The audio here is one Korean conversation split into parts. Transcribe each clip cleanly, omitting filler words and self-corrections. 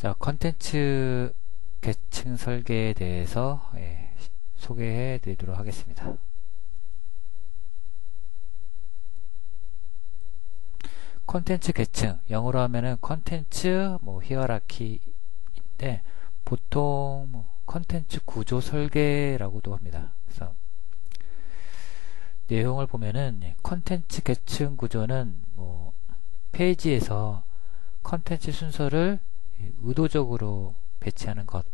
자, 컨텐츠 계층 설계에 대해서 소개해 드리도록 하겠습니다. 컨텐츠 계층, 영어로 하면은 컨텐츠 히어라키인데 보통 컨텐츠 구조 설계라고도 합니다. 그래서 내용을 보면은 컨텐츠 계층 구조는 페이지에서 컨텐츠 순서를 의도적으로 배치하는 것.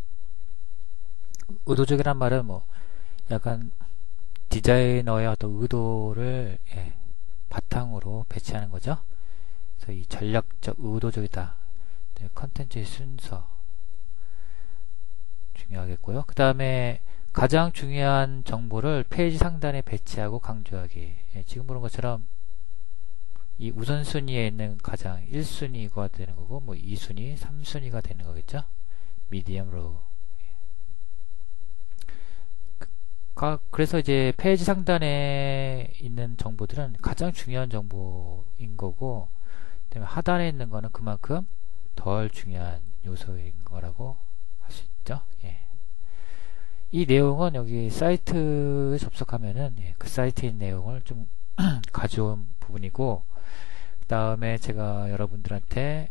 의도적이란 말은 약간 디자이너의 어떤 의도를 바탕으로 배치하는 거죠. 그래서 이 전략적 의도적이다. 컨텐츠의 순서 중요하겠고요. 그 다음에 가장 중요한 정보를 페이지 상단에 배치하고 강조하기. 지금 보는 것처럼 이 우선순위에 있는 가장 1순위가 되는 거고 2순위, 3순위가 되는 거겠죠. 미디엄 로우. 그래서 이제 페이지 상단에 있는 정보들은 가장 중요한 정보인 거고, 그다음에 하단에 있는 거는 그만큼 덜 중요한 요소인 거라고 할 수 있죠. 이 내용은 여기 사이트에 접속하면은 그 사이트의 내용을 좀 가져온 부분이고, 그 다음에 제가 여러분들한테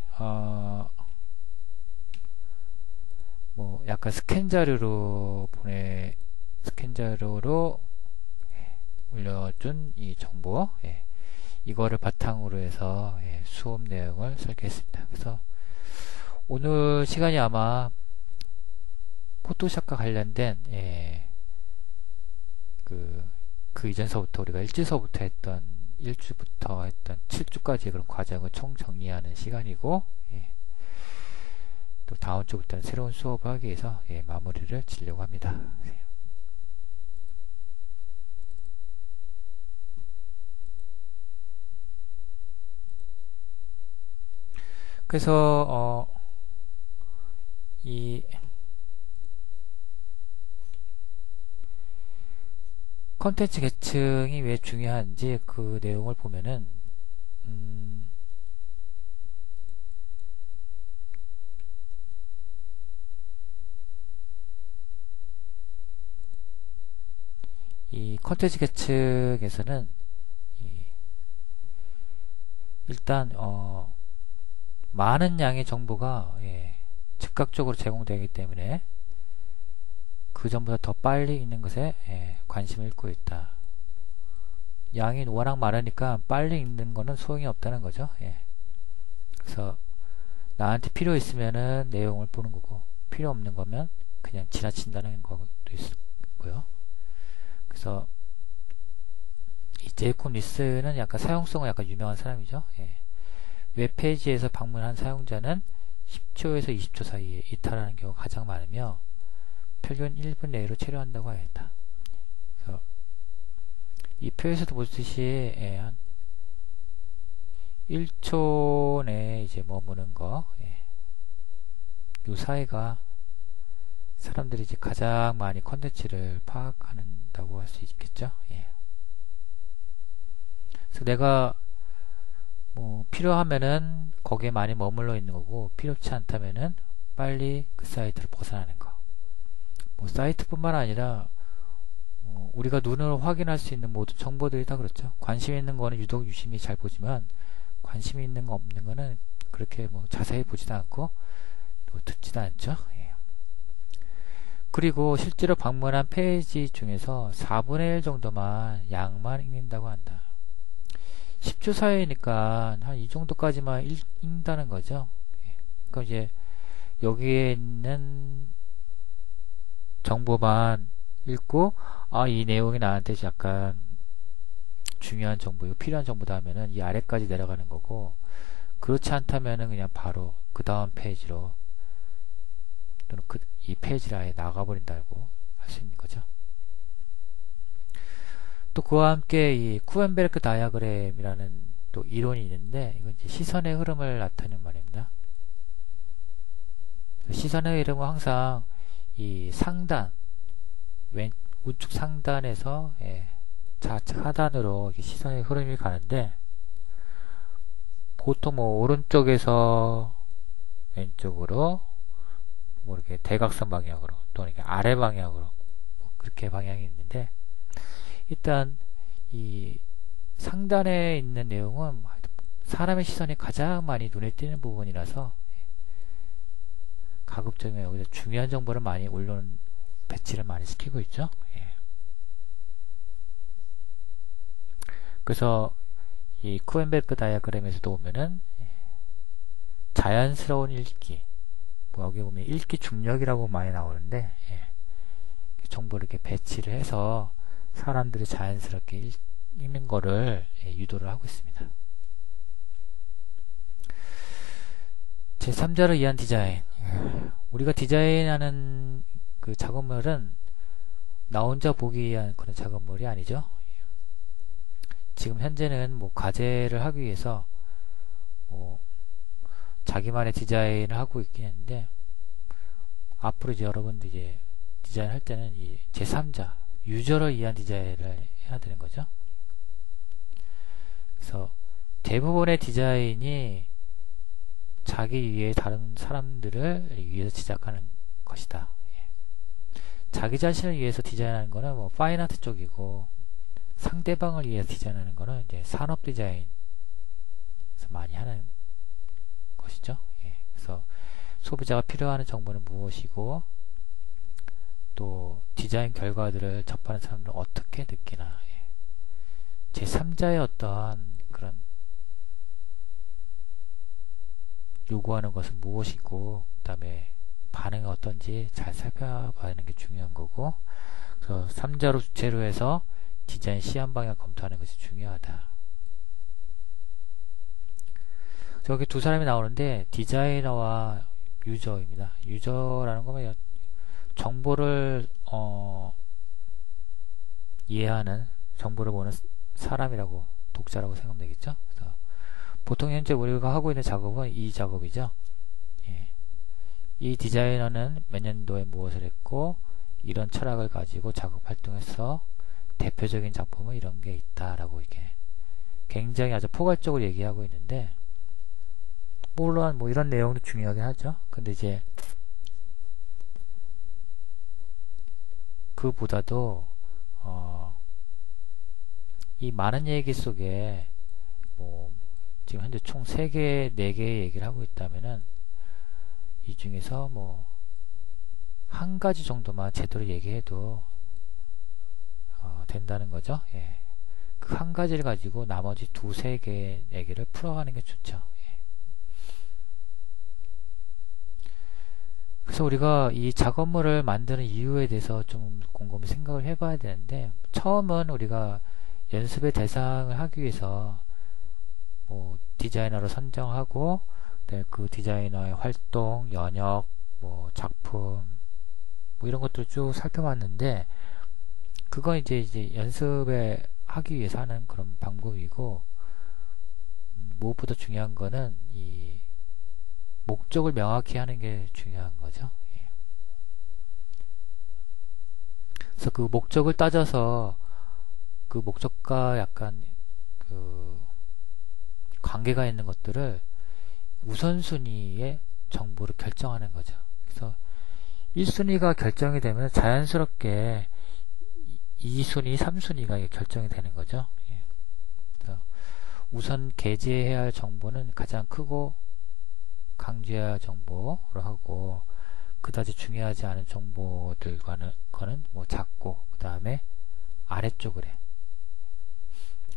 약간 스캔 자료로 올려준 이 정보, 이거를 바탕으로 해서 수업 내용을 설계했습니다. 그래서 오늘 시간이 아마 포토샵과 관련된 그 이전서부터 우리가 1주서부터 했던 1주부터 했던 7주까지의 그런 과정을 총 정리하는 시간이고, 또 다음 주부터는 새로운 수업을 하기 위해서 마무리를 지려고 합니다. 그래서 이 컨텐츠 계층이 왜 중요한지 그 내용을 보면은 이 컨텐츠 계층에서는 일단 많은 양의 정보가 즉각적으로 제공되기 때문에 그 전보다 더 빨리 있는 것에 관심을 잃고 있다. 양이 워낙 많으니까 빨리 읽는 거는 소용이 없다는 거죠. 그래서 나한테 필요 있으면은 내용을 보는 거고, 필요 없는 거면 그냥 지나친다는 것도 있고요. 그래서 이 제이콥 리스는 약간 사용성은 약간 유명한 사람이죠. 웹페이지에서 방문한 사용자는 10초에서 20초 사이에 이탈하는 경우가 가장 많으며 평균 1분 내로 체류한다고 하였다. 그래서 이 표에서도 보듯이 한 1초 내에 이제 머무는 거, 요 사이가 사람들이 이제 가장 많이 컨텐츠를 파악한다고 할 수 있겠죠. 그래서 내가 필요하면은 거기에 많이 머물러 있는 거고, 필요치 않다면은 빨리 그 사이트를 벗어나는 거. 사이트뿐만 아니라 우리가 눈으로 확인할 수 있는 모든 정보들이 다 그렇죠. 관심 있는 거는 유독 유심히 잘 보지만 관심 있는 거 없는 거는 그렇게 자세히 보지도 않고 또 듣지도 않죠. 그리고 실제로 방문한 페이지 중에서 4분의 1 정도만 양만 읽는다고 한다. 10초 사이니까 한 이 정도까지만 읽는다는 거죠. 그러니까 이제 여기에 있는 정보만 읽고, 이 내용이 나한테 약간 중요한 정보, 필요한 정보다 하면은 이 아래까지 내려가는 거고, 그렇지 않다면은 그냥 바로 그 다음 페이지로 또는 이 페이지를 아예 나가버린다고 할 수 있는 거죠. 또 그와 함께 이 쿠엔베르크 다이아그램이라는 또 이론이 있는데, 이건 이제 시선의 흐름을 나타내는 말입니다. 시선의 흐름은 항상 이 상단, 우측 상단에서 좌측 하단으로 시선의 흐름이 가는데, 보통 오른쪽에서 왼쪽으로, 뭐 이렇게 대각선 방향으로 또는 이렇게 아래 방향으로 뭐 그렇게 방향이 있는데, 일단 이 상단에 있는 내용은 사람의 시선이 가장 많이 눈에 띄는 부분이라서 가급적이면 여기서 중요한 정보를 많이 올려놓은 배치를 많이 시키고 있죠. 예. 그래서 이 쿠엔베르크 다이어그램에서도 보면은 자연스러운 읽기, 뭐 여기 보면 읽기 중력이라고 많이 나오는데, 정보를 이렇게 배치를 해서 사람들이 자연스럽게 읽는 거를 유도를 하고 있습니다. 제3자를 위한 디자인. 우리가 디자인하는 그 작업물은 나 혼자 보기 위한 그런 작업물이 아니죠. 지금 현재는 뭐 과제를 하기 위해서 뭐 자기만의 디자인을 하고 있긴 했는데, 앞으로 이제 여러분들 이제 디자인 할 때는 이 제3자, 유저를 위한 디자인을 해야 되는 거죠. 그래서 대부분의 디자인이 자기 위에 다른 사람들을 위해서 제작하는 것이다. 자기 자신을 위해서 디자인하는 거는 뭐 파인아트 쪽이고, 상대방을 위해서 디자인하는 거는 이제 산업 디자인에서 많이 하는 것이죠. 그래서 소비자가 필요하는 정보는 무엇이고, 또 디자인 결과들을 접하는 사람들은 어떻게 느끼나, 제3자의 어떠한 그런 요구하는 것은 무엇이고, 그 다음에 반응이 어떤지 잘 살펴봐야하는 게 중요한 거고, 그래서 3자로 주체로 해서 디자인 시안 방향 검토하는 것이 중요하다. 여기 두 사람이 나오는데 디자이너와 유저입니다. 유저라는 거면 정보를 이해하는, 정보를 보는 사람이라고, 독자라고 생각하면 되겠죠. 그래서 보통 현재 우리가 하고 있는 작업은 이 작업이죠. 이 디자이너는 몇 년도에 무엇을 했고, 이런 철학을 가지고 작업 활동해서 대표적인 작품은 이런 게 있다라고 이렇게 굉장히 아주 포괄적으로 얘기하고 있는데, 물론 뭐 이런 내용도 중요하긴 하죠. 근데 이제 그보다도 이 많은 얘기 속에 뭐 지금 현재 총 3개, 4개의 얘기를 하고 있다면은 이 중에서 뭐 한 가지 정도만 제대로 얘기해도 된다는 거죠. 그 한 가지를 가지고 나머지 2, 3개의 얘기를 풀어가는 게 좋죠. 그래서 우리가 이 작업물을 만드는 이유에 대해서 좀 곰곰이 생각을 해봐야 되는데, 처음은 우리가 연습의 대상을 하기 위해서 뭐 디자이너를 선정하고, 그 디자이너의 활동, 연역, 뭐 작품, 뭐 이런 것들을 쭉 살펴봤는데, 그건 이제 연습에 하기 위해서 하는 그런 방법이고, 무엇보다 중요한 거는 이 목적을 명확히 하는 게 중요한 거죠. 그래서 그 목적을 따져서 그 목적과 약간 그 관계가 있는 것들을 우선순위의 정보를 결정하는 거죠. 그래서 1순위가 결정이 되면 자연스럽게 2순위, 3순위가 결정이 되는 거죠. 그래서 우선 게재해야 할 정보는 가장 크고 강조해야 할 정보로 하고, 그다지 중요하지 않은 정보들과는 거는 뭐 작고, 그 다음에 아래쪽으로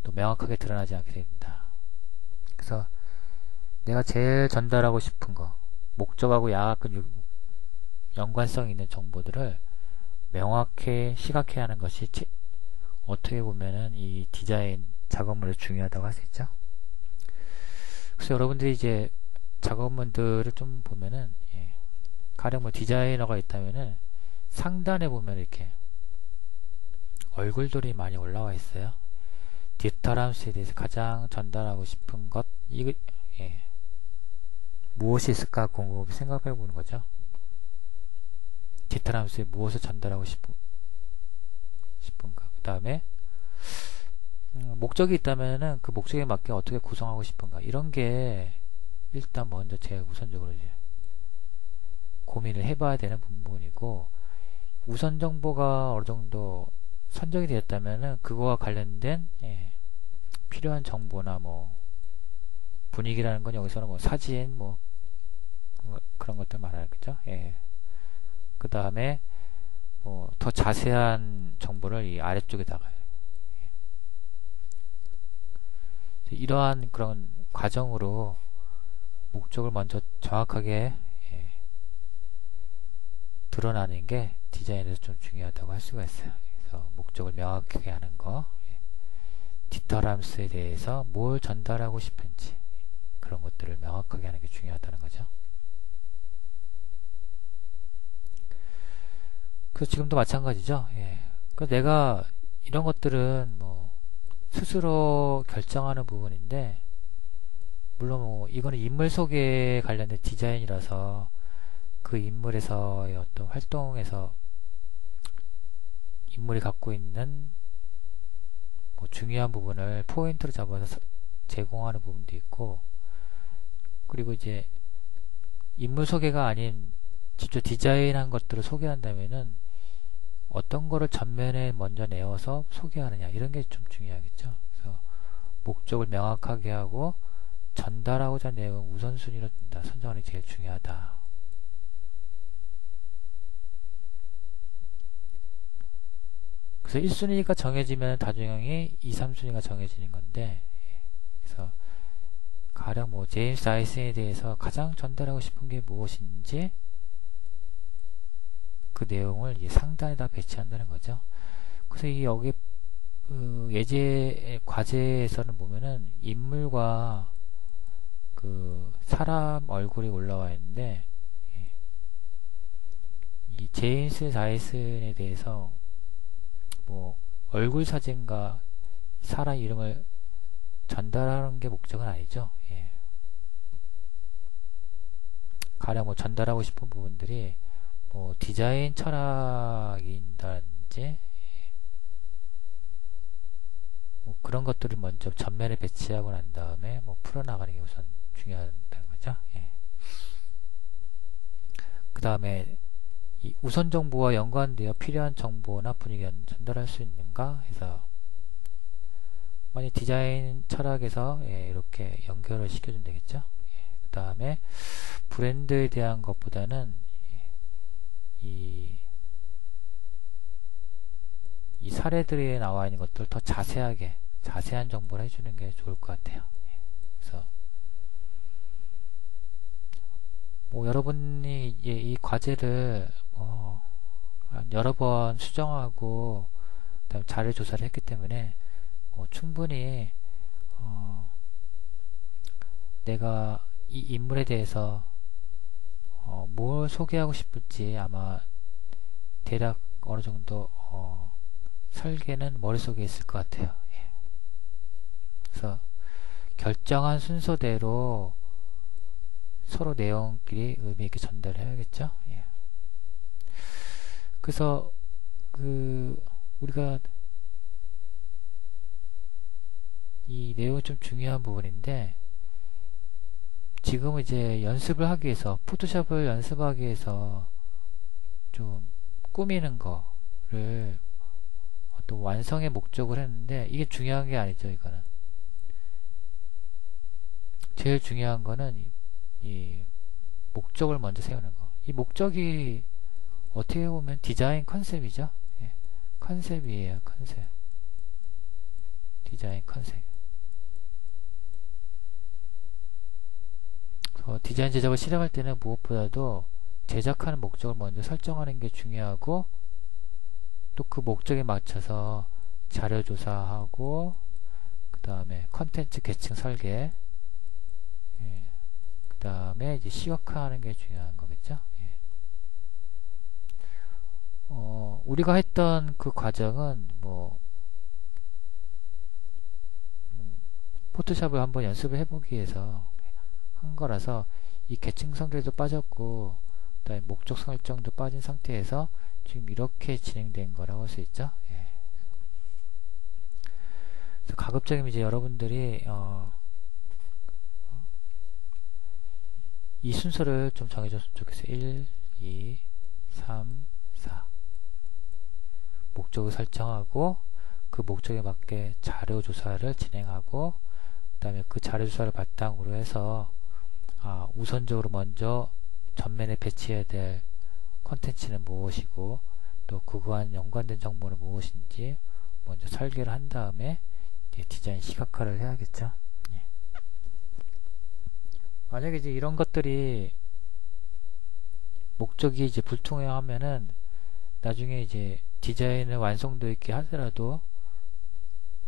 또 명확하게 드러나지 않게 됩니다. 그래서 내가 제일 전달하고 싶은 거, 목적하고 약간 연관성 있는 정보들을 명확히 시각해야 하는 것이 어떻게 보면은 이 디자인 작업물에 중요하다고 할 수 있죠. 그래서 여러분들이 이제 작업물들을 좀 보면은, 가령 뭐 디자이너가 있다면은 상단에 보면 이렇게 얼굴들이 많이 올라와 있어요. 디터람스에 대해서 가장 전달하고 싶은 것, 이거 무엇이 있을까 곰곰이 생각해 보는 거죠. 디터람스에 무엇을 전달하고 싶은가. 그 다음에 목적이 있다면은 그 목적에 맞게 어떻게 구성하고 싶은가. 이런 게 일단 먼저 제일 우선적으로 이제 고민을 해봐야 되는 부분이고, 우선 정보가 어느 정도 선정이 되었다면은 그거와 관련된 필요한 정보나 뭐 분위기라는 건 여기서는 뭐 사진 뭐 그런 것들 말하겠죠. 그 다음에 뭐 더 자세한 정보를 이 아래쪽에다가 이러한 그런 과정으로 목적을 먼저 정확하게 드러나는 게 디자인에서 좀 중요하다고 할 수가 있어요. 그래서 목적을 명확하게 하는 거, 디터람스에 대해서 뭘 전달하고 싶은지 그런 것들을 명확하게 하는 게 중요하다는 거죠. 그래서 지금도 마찬가지죠. 그래서 내가 이런 것들은 뭐 스스로 결정하는 부분인데, 물론 뭐 이거는 인물 소개에 관련된 디자인이라서 그 인물에서의 어떤 활동에서 인물이 갖고 있는 뭐 중요한 부분을 포인트로 잡아서 제공하는 부분도 있고, 그리고 이제 인물 소개가 아닌 직접 디자인한 것들을 소개한다면은 어떤 거를 전면에 먼저 내어서 소개하느냐, 이런 게 좀 중요하겠죠. 그래서 목적을 명확하게 하고 전달하고자 하는 내용을 우선순위로 둔다. 선정하는 게 제일 중요하다. 그래서 1순위가 정해지면 다중형이 2, 3순위가 정해지는 건데, 그래서 가령 뭐 제임스 아이슨에 대해서 가장 전달하고 싶은 게 무엇인지 그 내용을 이 상단에다 배치한다는 거죠. 그래서 이 여기 예제 과제에서는 보면은 인물과 그 사람 얼굴이 올라와 있는데, 이 제임스 아이슨에 대해서 뭐 얼굴 사진과 사람 이름을 전달하는 게 목적은 아니죠. 가령 뭐 전달하고 싶은 부분들이 뭐 디자인 철학이라든지 뭐 그런 것들을 먼저 전면에 배치하고 난 다음에 뭐 풀어나가는 게 우선 중요하다는 거죠. 그 다음에 이 우선 정보와 연관되어 필요한 정보나 분위기를 전달할 수 있는가 해서, 만약 디자인 철학에서 이렇게 연결을 시켜주면 되겠죠. 그 다음에 브랜드에 대한 것보다는 이 사례들에 나와 있는 것들 더 자세한 정보를 해주는 게 좋을 것 같아요. 그래서 뭐 여러분이 이 과제를 뭐 여러 번 수정하고 그다음에 자료 조사를 했기 때문에 뭐 충분히 내가 이 인물에 대해서 뭘 소개하고 싶을지 아마 대략 어느 정도 설계는 머릿속에 있을 것 같아요. 그래서 결정한 순서대로 서로 내용끼리 의미 있게 전달해야겠죠. 그래서 우리가 이 내용이 좀 중요한 부분인데, 지금 이제 연습을 하기 위해서, 포토샵을 연습하기 위해서 좀 꾸미는 거를 어떤 완성의 목적을 했는데, 이게 중요한 게 아니죠. 이거는 제일 중요한 거는 이 목적을 먼저 세우는 거. 이 목적이 어떻게 보면 디자인 컨셉이죠. 컨셉이에요. 컨셉. 디자인 컨셉. 디자인 제작을 시작할 때는 무엇보다도 제작하는 목적을 먼저 설정하는 게 중요하고, 또 그 목적에 맞춰서 자료 조사하고, 그 다음에 컨텐츠 계층 설계, 그 다음에 이제 시각화하는 게 중요한 거겠죠. 우리가 했던 그 과정은 뭐 포토샵을 한번 연습을 해보기 위해서 한 거라서 이 계층 설계도 빠졌고, 그다음에 목적 설정도 빠진 상태에서 지금 이렇게 진행된 거라고 할 수 있죠. 그래서 가급적이면 이제 여러분들이 이 순서를 좀 정해줬으면 좋겠어요. 1, 2, 3, 4 목적을 설정하고 그 목적에 맞게 자료 조사를 진행하고 그 다음에 그 자료 조사를 바탕으로 해서 우선적으로 먼저 전면에 배치해야 될 콘텐츠는 무엇이고 또 그거와 연관된 정보는 무엇인지 먼저 설계를 한 다음에 디자인 시각화를 해야겠죠. 예. 만약에 이제 이런 것들이 목적이 이제 불투명하면은 나중에 이제 디자인을 완성도 있게 하더라도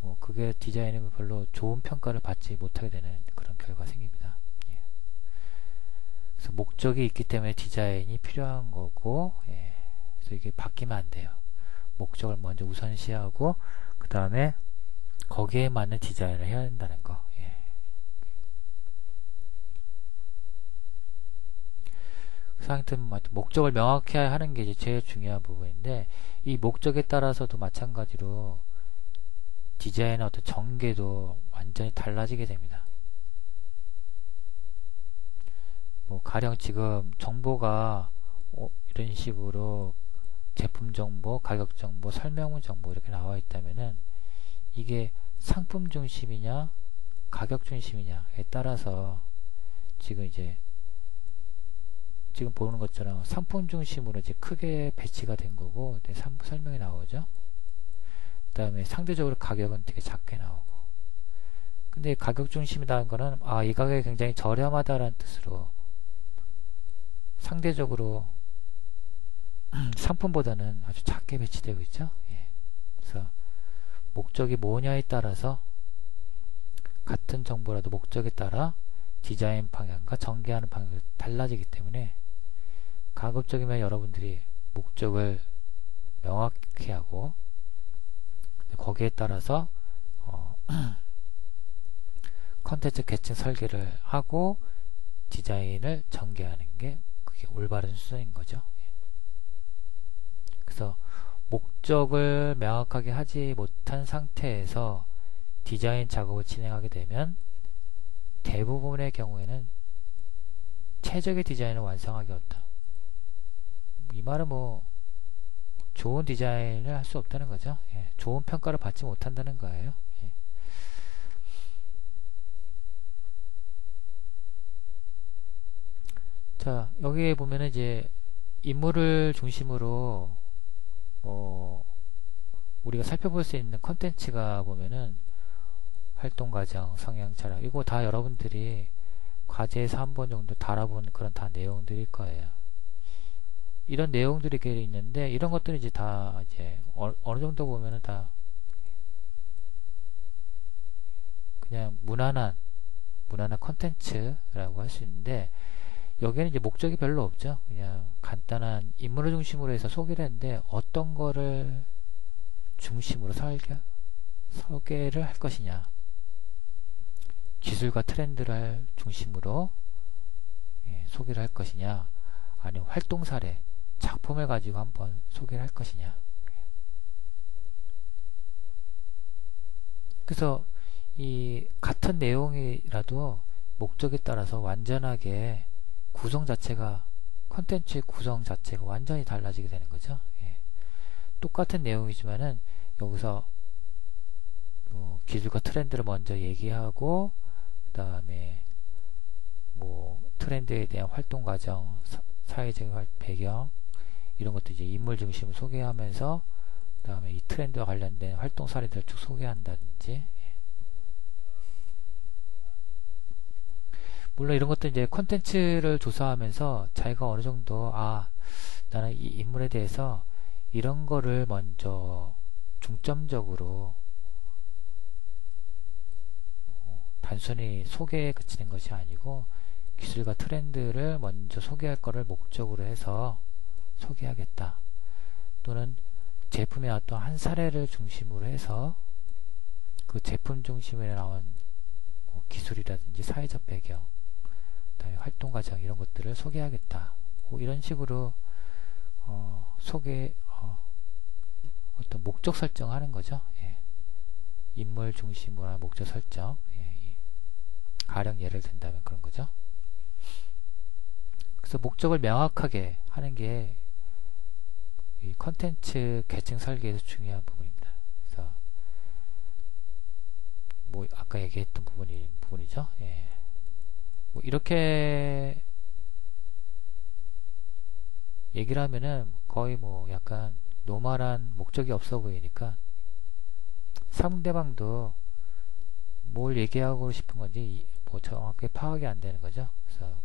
뭐 그게 디자인은 별로 좋은 평가를 받지 못하게 되는 그런 결과가 생깁니다. 예. 그래서 목적이 있기 때문에 디자인이 필요한 거고, 예. 그래서 이게 바뀌면 안 돼요. 목적을 먼저 우선시하고 그 다음에 거기에 맞는 디자인을 해야 된다는 거. 예. 하여튼 목적을 명확히 하는 게 이제 제일 중요한 부분인데 이 목적에 따라서도 마찬가지로 디자인의 어떤 전개도 완전히 달라지게 됩니다. 뭐 가령 지금 정보가 이런 식으로 제품 정보, 가격 정보, 설명문 정보 이렇게 나와 있다면은 이게 상품 중심이냐 가격 중심이냐에 따라서 지금 보는 것처럼 상품 중심으로 이제 크게 배치가 된 거고 설명이 나오죠. 그 다음에 상대적으로 가격은 되게 작게 나오고. 근데 가격 중심이라는 거는 이 가격이 굉장히 저렴하다라는 뜻으로 상대적으로 상품보다는 아주 작게 배치되고 있죠. 예. 그래서 목적이 뭐냐에 따라서 같은 정보라도 목적에 따라 디자인 방향과 전개하는 방향이 달라지기 때문에 가급적이면 여러분들이 목적을 명확히 하고 거기에 따라서 컨텐츠 계층 설계를 하고 디자인을 전개하는 게 그게 올바른 순서인 거죠. 그래서 목적을 명확하게 하지 못한 상태에서 디자인 작업을 진행하게 되면 대부분의 경우에는 최적의 디자인을 완성하기 어렵다. 이 말은 뭐 좋은 디자인을 할 수 없다는 거죠. 예. 좋은 평가를 받지 못한다는 거예요. 예. 자, 여기에 보면은 이제 인물을 중심으로 우리가 살펴볼 수 있는 컨텐츠가 보면은 활동과정, 성향, 철학 이거 다 여러분들이 과제에서 한 번 정도 달아본 그런 다 내용들일 거예요. 이런 내용들이 이렇게 있는데 이런 것들이 이제 다 이제 어느 정도 보면은 다 그냥 무난한 컨텐츠라고 할 수 있는데 여기에는 이제 목적이 별로 없죠. 그냥 간단한 인물을 중심으로 해서 소개를 했는데 어떤 거를 중심으로 설계를 할 것이냐, 기술과 트렌드를 중심으로 소개를 할 것이냐, 아니면 활동 사례, 작품을 가지고 한번 소개를 할 것이냐. 그래서 이 같은 내용이라도 목적에 따라서 완전하게 구성 자체가 컨텐츠의 구성 자체가 완전히 달라지게 되는 거죠. 예. 똑같은 내용이지만은 여기서 기술과 트렌드를 먼저 얘기하고 그 다음에 뭐 트렌드에 대한 활동 과정, 사회적인 배경 이런 것도 이제 인물 중심으로 소개하면서 그 다음에 이 트렌드와 관련된 활동 사례들을 쭉 소개한다든지. 물론 이런 것도 이제 컨텐츠를 조사하면서 자기가 어느 정도 나는 이 인물에 대해서 이런 거를 먼저 중점적으로 단순히 소개에 그치는 것이 아니고 기술과 트렌드를 먼저 소개할 거를 목적으로 해서 소개하겠다. 또는 제품의 어떤 한 사례를 중심으로 해서 그 제품 중심에 나온 기술이라든지 사회적 배경, 그다음에 활동 과정 이런 것들을 소개하겠다. 이런 식으로 어떤 목적 설정하는 거죠. 예. 인물 중심으로 한 목적 설정. 예. 가령 예를 든다면 그런 거죠. 그래서 목적을 명확하게 하는 게 이 컨텐츠 계층 설계에서 중요한 부분입니다. 그래서 뭐 아까 얘기했던 부분이죠. 예. 뭐 이렇게 얘기를 하면은 거의 뭐 약간 노멀한 목적이 없어 보이니까 상대방도 뭘 얘기하고 싶은 건지 뭐 정확하게 파악이 안 되는 거죠. 그래서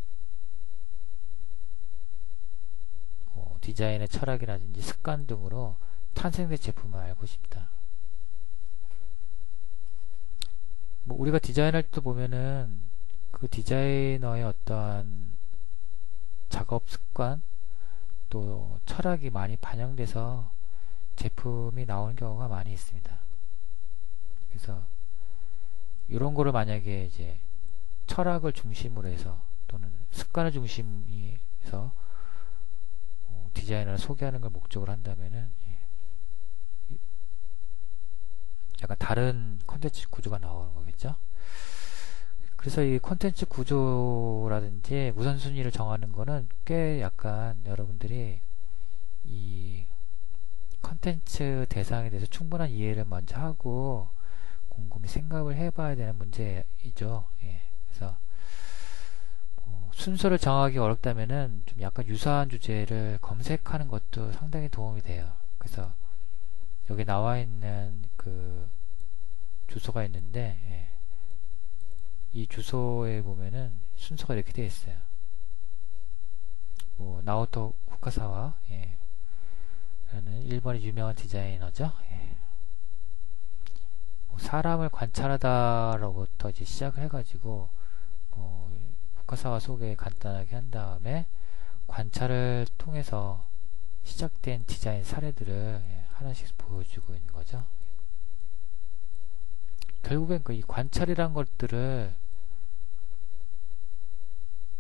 뭐 디자인의 철학이라든지 습관 등으로 탄생된 제품을 알고 싶다. 뭐 우리가 디자인할 때 보면은 그 디자이너의 어떠한 작업 습관 또 철학이 많이 반영돼서 제품이 나오는 경우가 많이 있습니다. 그래서 이런 거를 만약에 이제 철학을 중심으로 해서 또는 습관을 중심으로 해서 디자이너를 소개하는 걸 목적으로 한다면은 약간 다른 콘텐츠 구조가 나오는 거겠죠. 그래서 이 콘텐츠 구조라든지 우선순위를 정하는 거는 꽤 약간 여러분들이 이 콘텐츠 대상에 대해서 충분한 이해를 먼저 하고 곰곰이 생각을 해봐야 되는 문제이죠. 예. 그래서 순서를 정하기 어렵다면은 좀 약간 유사한 주제를 검색하는 것도 상당히 도움이 돼요. 그래서 여기 나와 있는 그 주소가 있는데 예. 이 주소에 보면은 순서가 이렇게 되어 있어요. 뭐 나오토 후카사와 예. 라는 일본의 유명한 디자이너죠. 예. 뭐 사람을 관찰하다로부터 이제 시작을 해가지고 후카사와 소개 간단하게 한 다음에 관찰을 통해서 시작된 디자인 사례들을 예, 하나씩 보여주고 있는 거죠. 결국엔 그 이 관찰이란 것들을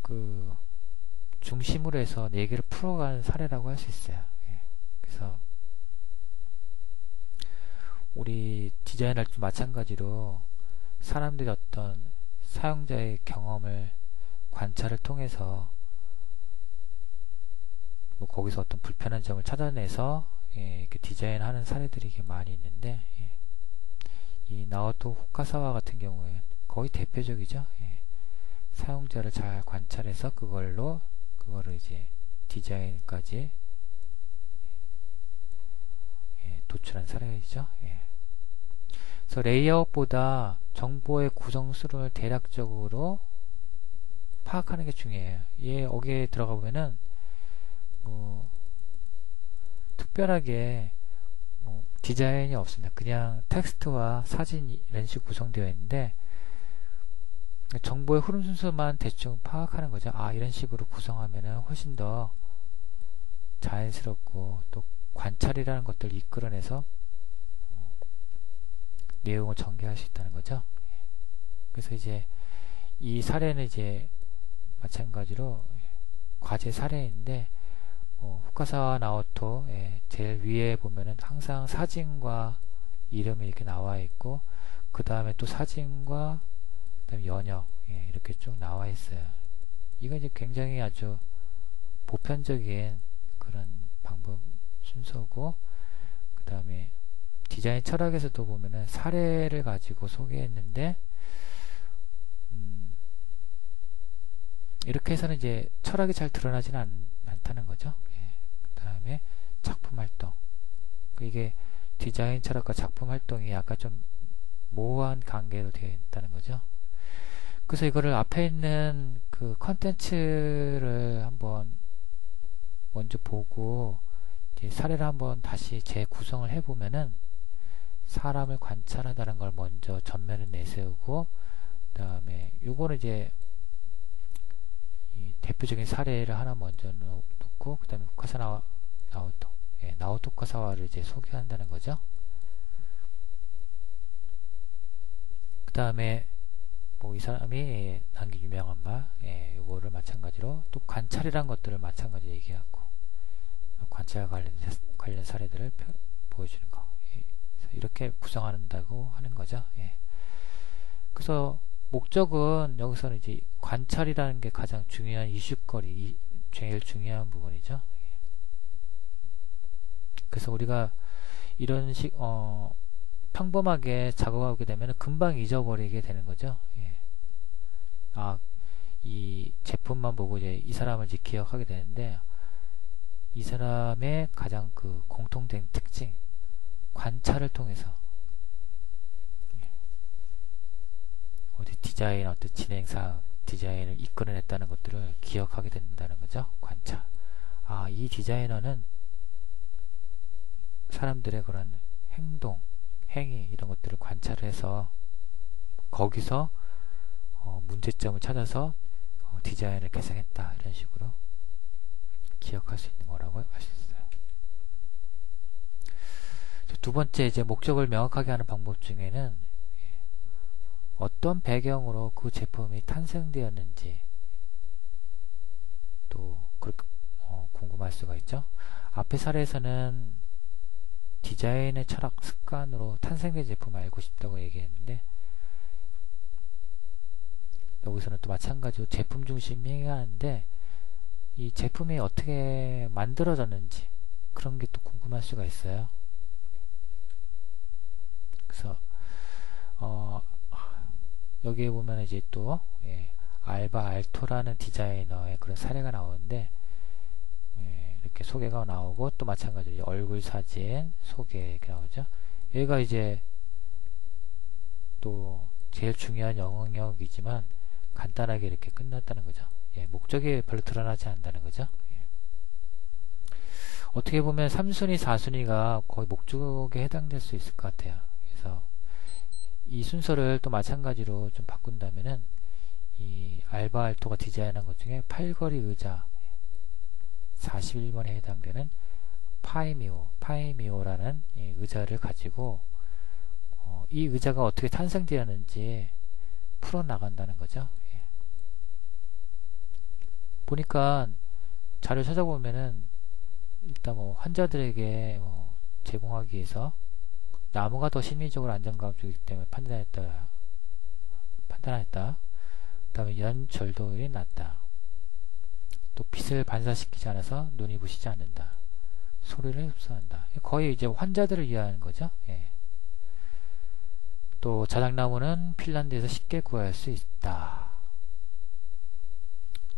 그 중심으로 해서 얘기를 풀어가는 사례라고 할 수 있어요. 예. 그래서 우리 디자인할 때 마찬가지로 사람들이 어떤 사용자의 경험을 관찰을 통해서 뭐 거기서 어떤 불편한 점을 찾아내서 예, 이렇게 디자인하는 사례들이 이렇게 많이 있는데 예. 이 나오토 후카사와 같은 경우에 거의 대표적이죠. 예. 사용자를 잘 관찰해서 그거를 이제 디자인까지 예, 도출한 사례이죠. 예. 그래서 레이아웃보다 정보의 구성수를 대략적으로 파악하는 게 중요해요. 여기에 들어가 보면은 뭐 특별하게 뭐 디자인이 없습니다. 그냥 텍스트와 사진 이런 식으로 구성되어 있는데 정보의 흐름 순서만 대충 파악하는 거죠. 아, 이런 식으로 구성하면은 훨씬 더 자연스럽고 또 관찰이라는 것들을 이끌어내서 내용을 전개할 수 있다는 거죠. 그래서 이제 이 사례는 이제 마찬가지로 과제 사례인데 후카사와 나오토 제일 위에 보면은 항상 사진과 이름이 이렇게 나와 있고 그 다음에 또 사진과 그다음에 연역 이렇게 쭉 나와 있어요. 이건 이제 굉장히 아주 보편적인 그런 방법 순서고 그 다음에 디자인 철학에서도 보면은 사례를 가지고 소개했는데 이렇게 해서는 이제 철학이 잘 드러나지는 않다는 거죠. 그 다음에 작품 활동. 이게 디자인 철학과 작품 활동이 약간 좀 모호한 관계로 되어 있다는 거죠. 그래서 이거를 앞에 있는 그 컨텐츠를 한번 먼저 보고 이제 사례를 한번 다시 재구성을 해보면은 사람을 관찰하다는 걸 먼저 전면에 내세우고 그 다음에 요거는 이제 이 대표적인 사례를 하나 먼저 놓고 그 다음에 후카사 나오토 나오토 후카사와를 이제 소개한다는 거죠. 그 다음에 뭐 이 사람이 남긴 유명한 말 요거를 마찬가지로 또 관찰이란 것들을 마찬가지로 얘기하고 관찰 관련 사례들을 보여주는 거 이렇게 구성한다고 하는 거죠. 그래서 목적은 여기서는 이제 관찰이라는 게 가장 중요한 이슈거리 제일 중요한 부분이죠. 그래서 우리가 이런 평범하게 작업하게 되면 금방 잊어버리게 되는 거죠. 예. 이 제품만 보고 이제 이 사람을 이제 기억하게 되는데, 이 사람의 가장 그 공통된 특징, 관찰을 통해서 어디 디자인, 어떤 진행사항, 디자인을 이끌어냈다는 것들을 기억하게 된다는 거죠. 관찰. 이 디자이너는 사람들의 그런 행동, 행위 이런 것들을 관찰해서 거기서 문제점을 찾아서 디자인을 개선했다, 이런 식으로 기억할 수 있는 거라고 할 수 있어요. 두 번째, 이제 목적을 명확하게 하는 방법 중에는 어떤 배경으로 그 제품이 탄생되었는지 또 그렇게 궁금할 수가 있죠. 앞의 사례에서는 디자인의 철학, 습관으로 탄생된 제품을 알고 싶다고 얘기했는데, 여기서는 또 마찬가지로 제품 중심 얘기하는데, 이 제품이 어떻게 만들어졌는지 그런 게 또 궁금할 수가 있어요. 그래서 여기에 보면 이제 또 알바 알토라는 디자이너의 그런 사례가 나오는데, 이렇게 소개가 나오고, 또 마찬가지로 얼굴 사진 소개 이렇게 나오죠. 얘가 이제 또 제일 중요한 영역이지만 간단하게 이렇게 끝났다는 거죠. 목적이 별로 드러나지 않는다는 거죠. 어떻게 보면 3순위, 4순위가 거의 목적에 해당될 수 있을 것 같아요. 그래서 이 순서를 또 마찬가지로 좀 바꾼다면은, 이 알바 알토가 디자인한 것 중에 팔걸이 의자 41번에 해당되는 파이미오라는 의자를 가지고 이 의자가 어떻게 탄생되었는지 풀어나간다는 거죠. 보니까 자료 찾아보면은 일단 환자들에게 제공하기 위해서 나무가 더 심리적으로 안정감을 주기 때문에 판단했다. 그 다음에 연절도율이 낮다. 또 빛을 반사시키지 않아서 눈이 부시지 않는다. 소리를 흡수한다. 거의 이제 환자들을 위한 거죠. 또 자작나무는 핀란드에서 쉽게 구할 수 있다.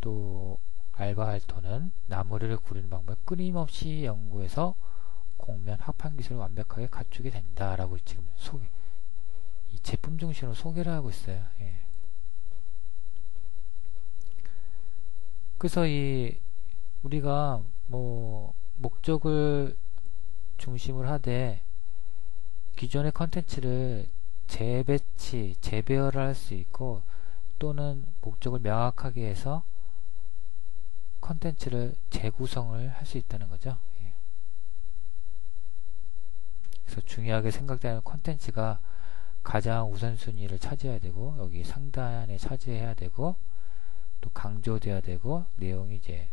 또 알바 알토는 나무를 구리는 방법을 끊임없이 연구해서 공면 합판 기술을 완벽하게 갖추게 된다라고 지금 이 제품 중심으로 소개를 하고 있어요. 그래서 우리가 목적을 중심으로 하되 기존의 컨텐츠를 재배치, 재배열을 할 수 있고, 또는 목적을 명확하게 해서 컨텐츠를 재구성을 할 수 있다는 거죠. 그래서 중요하게 생각되는 컨텐츠가 가장 우선순위를 차지해야 되고, 여기 상단에 차지해야 되고, 또 강조돼야 되고, 내용이 이제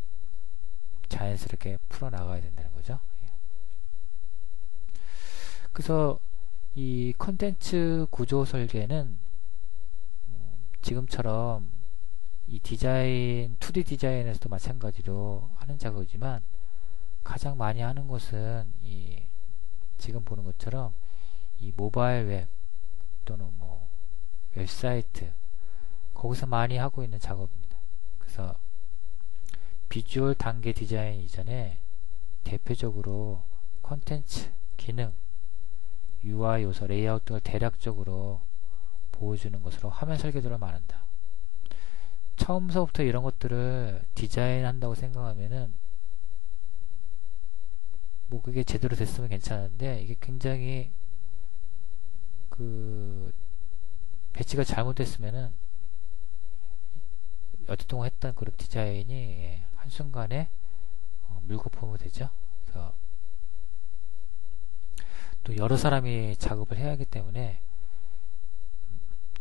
자연스럽게 풀어나가야 된다는 거죠. 그래서 이 컨텐츠 구조 설계는 지금처럼 이 디자인, 2D 디자인에서도 마찬가지로 하는 작업이지만, 가장 많이 하는 것은 지금 보는 것처럼 이 모바일 웹 또는 웹사이트, 거기서 많이 하고 있는 작업입니다. 그래서 비주얼 단계 디자인 이전에 대표적으로 컨텐츠, 기능, UI 요소, 레이아웃 등을 대략적으로 보여주는 것으로 화면 설계도를 말한다. 처음서부터 이런 것들을 디자인한다고 생각하면은 그게 제대로 됐으면 괜찮은데, 이게 굉장히 배치가 잘못됐으면은 여태동안 했던 그런 디자인이 한순간에 물거품이 되죠. 그래서 또 여러 사람이 작업을 해야 하기 때문에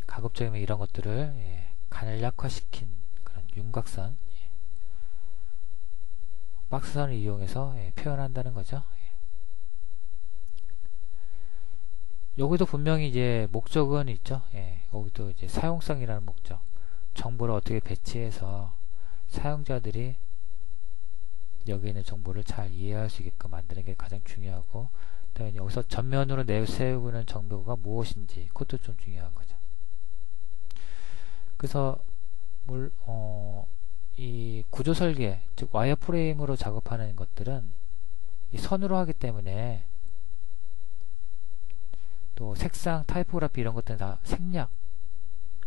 가급적이면 이런 것들을 간략화시킨 그런 윤곽선, 박스선을 이용해서 표현한다는 거죠. 여기도 분명히 이제 목적은 있죠. 여기도 이제 사용성이라는 목적, 정보를 어떻게 배치해서 사용자들이 여기 있는 정보를 잘 이해할 수 있게끔 만드는 게 가장 중요하고, 그다음에 여기서 전면으로 내세우는 정보가 무엇인지 그것도 좀 중요한 거죠. 그래서 이 구조 설계, 즉 와이어프레임으로 작업하는 것들은 이 선으로 하기 때문에, 또 색상, 타이포그래피 이런 것들은 다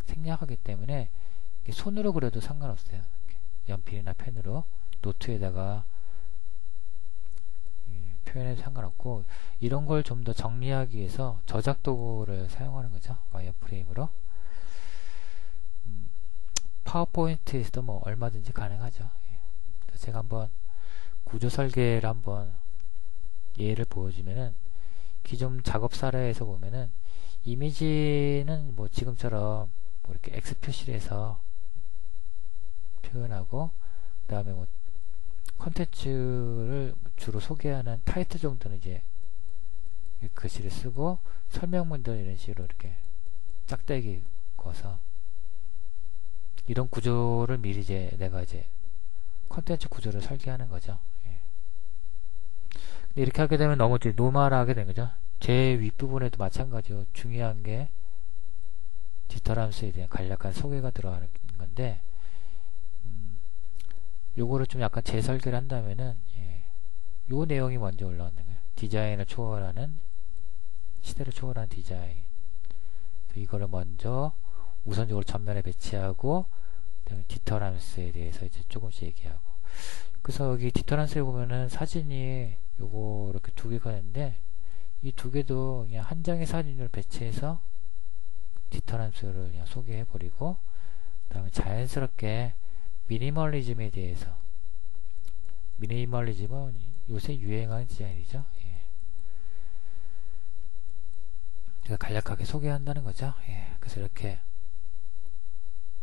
생략하기 때문에 손으로 그려도 상관없어요. 연필이나 펜으로 노트에다가 표현해도 상관없고, 이런 걸 좀 더 정리하기 위해서 저작 도구를 사용하는 거죠. 와이어프레임으로. 파워포인트에서도 뭐 얼마든지 가능하죠. 제가 한번 구조 설계를 한번 예를 보여주면은, 기존 작업 사례에서 보면은 이미지는 뭐 지금처럼 뭐 이렇게 X 표시를 해서 표현하고, 그 다음에 뭐 컨텐츠를 주로 소개하는 타이틀 정도는 이제 글씨를 쓰고, 설명문들 이런 식으로 이렇게 짝대기 그어서, 이런 구조를 미리 이제 내가 이제 컨텐츠 구조를 설계하는 거죠. 근데 이렇게 하게 되면 너무 이제 노멀하게 되는 거죠. 제 윗부분에도 마찬가지로 중요한 게 디터람스에 대한 간략한 소개가 들어가는 건데, 요거를 좀 약간 재설계를 한다면은, 요 내용이 먼저 올라오는 거예요. 디자인을 초월하는, 시대를 초월하는 디자인. 이거를 먼저 우선적으로 전면에 배치하고, 그다음에 디터런스에 대해서 이제 조금씩 얘기하고. 그래서 여기 디터런스에 보면은 사진이 요거 이렇게 두 개가 있는데, 이 두 개도 그냥 한 장의 사진을 배치해서 디터런스를 그냥 소개해 버리고, 그다음에 자연스럽게 미니멀리즘에 대해서, 미니멀리즘은 요새 유행하는 디자인이죠. 그래서 간략하게 소개한다는 거죠. 그래서 이렇게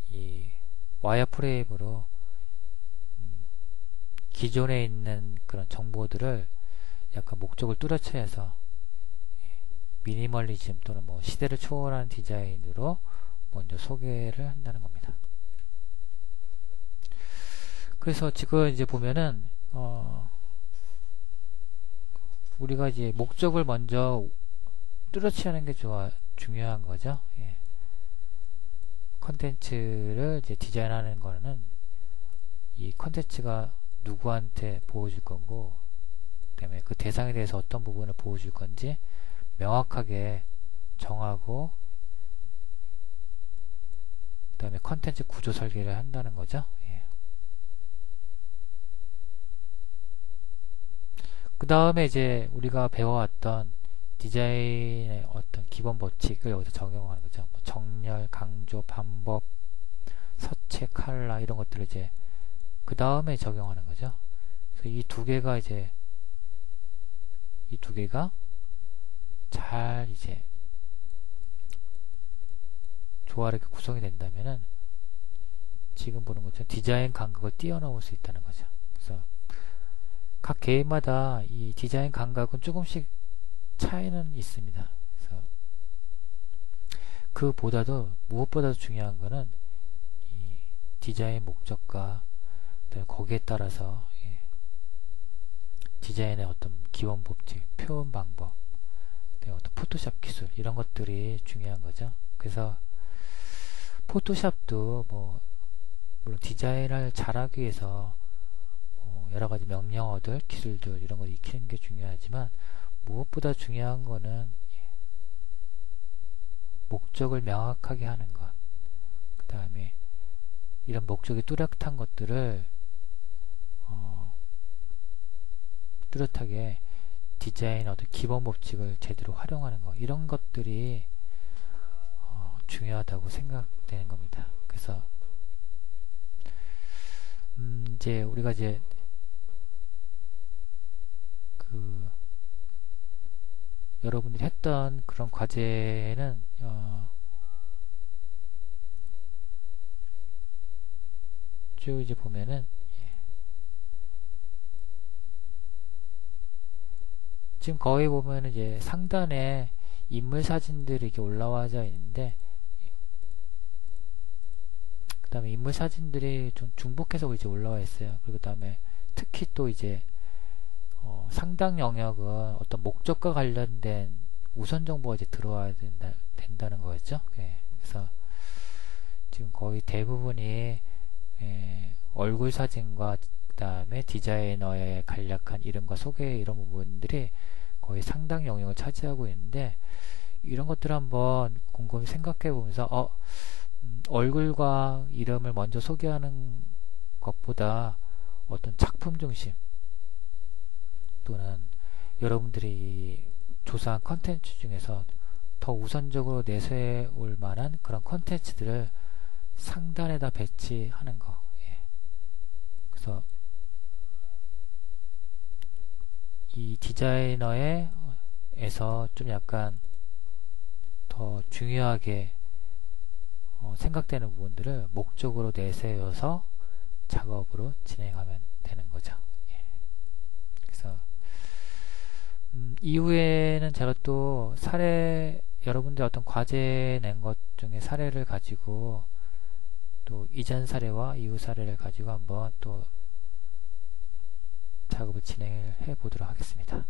이 와이어프레임으로 기존에 있는 그런 정보들을 약간 목적을 뚜렷해서 미니멀리즘 또는 뭐 시대를 초월한 디자인으로 먼저 소개를 한다는 겁니다. 그래서 지금 이제 보면은 우리가 이제 목적을 먼저 뚜렷이 하는 게 중요한 거죠. 컨텐츠를 이제 디자인하는 거는 이 컨텐츠가 누구한테 보여줄 거고, 그 다음에 그 대상에 대해서 어떤 부분을 보여줄 건지 명확하게 정하고, 그 다음에 컨텐츠 구조 설계를 한다는 거죠. 그 다음에 이제 우리가 배워왔던 디자인의 어떤 기본 법칙을 여기서 적용하는 거죠. 뭐 정렬, 강조, 반복, 서체, 칼라 이런 것들을 이제 그 다음에 적용하는 거죠. 그래서 이 두 개가 잘 이제 조화롭게 구성이 된다면은 지금 보는 것처럼 디자인 감각을 뛰어넘을 수 있다는 거죠. 그래서 각 개인마다 이 디자인 감각은 조금씩 차이는 있습니다. 그래서 무엇보다도 중요한 거는 이 디자인 목적과 거기에 따라서 디자인의 어떤 기본 법칙, 표현 방법, 어떤 포토샵 기술 이런 것들이 중요한 거죠. 그래서 포토샵도 뭐 물론 디자인을 잘하기 위해서 뭐 여러 가지 명령어들, 기술들 이런 걸 익히는 게 중요하지만, 무엇보다 중요한 거는 목적을 명확하게 하는 것, 그 다음에 이런 목적이 뚜렷한 것들을 뚜렷하게 디자인 어떤 기본 법칙을 제대로 활용하는 것, 이런 것들이 중요하다고 생각되는 겁니다. 그래서 이제 우리가 이제 여러분들이 했던 그런 과제는 쭉 이제 보면은 지금 거의 보면은 이제 상단에 인물 사진들이 이렇게 올라와져 있는데, 그 다음에 인물 사진들이 좀 중복해서 이제 올라와 있어요. 그리고 그 다음에 특히 또 이제 상당 영역은 어떤 목적과 관련된 우선 정보가 이제 들어와야 된다는 거였죠. 예, 그래서 지금 거의 대부분이 얼굴 사진과 그 다음에 디자이너의 간략한 이름과 소개 이런 부분들이 거의 상당 영역을 차지하고 있는데, 이런 것들을 한번 곰곰이 생각해 보면서 얼굴과 이름을 먼저 소개하는 것보다 어떤 작품 중심 또는 여러분들이 조사한 컨텐츠 중에서 더 우선적으로 내세울 만한 그런 컨텐츠들을 상단에다 배치하는 거. 예. 그래서 이 디자이너에서 좀 약간 더 중요하게 생각되는 부분들을 목적으로 내세워서 작업으로 진행하면 되는 거죠. 예. 그래서 이후에는 제가 또 사례, 여러분들 어떤 과제 낸 것 중에 사례를 가지고 또 이전 사례와 이후 사례를 가지고 한번 또 작업을 진행해 보도록 하겠습니다.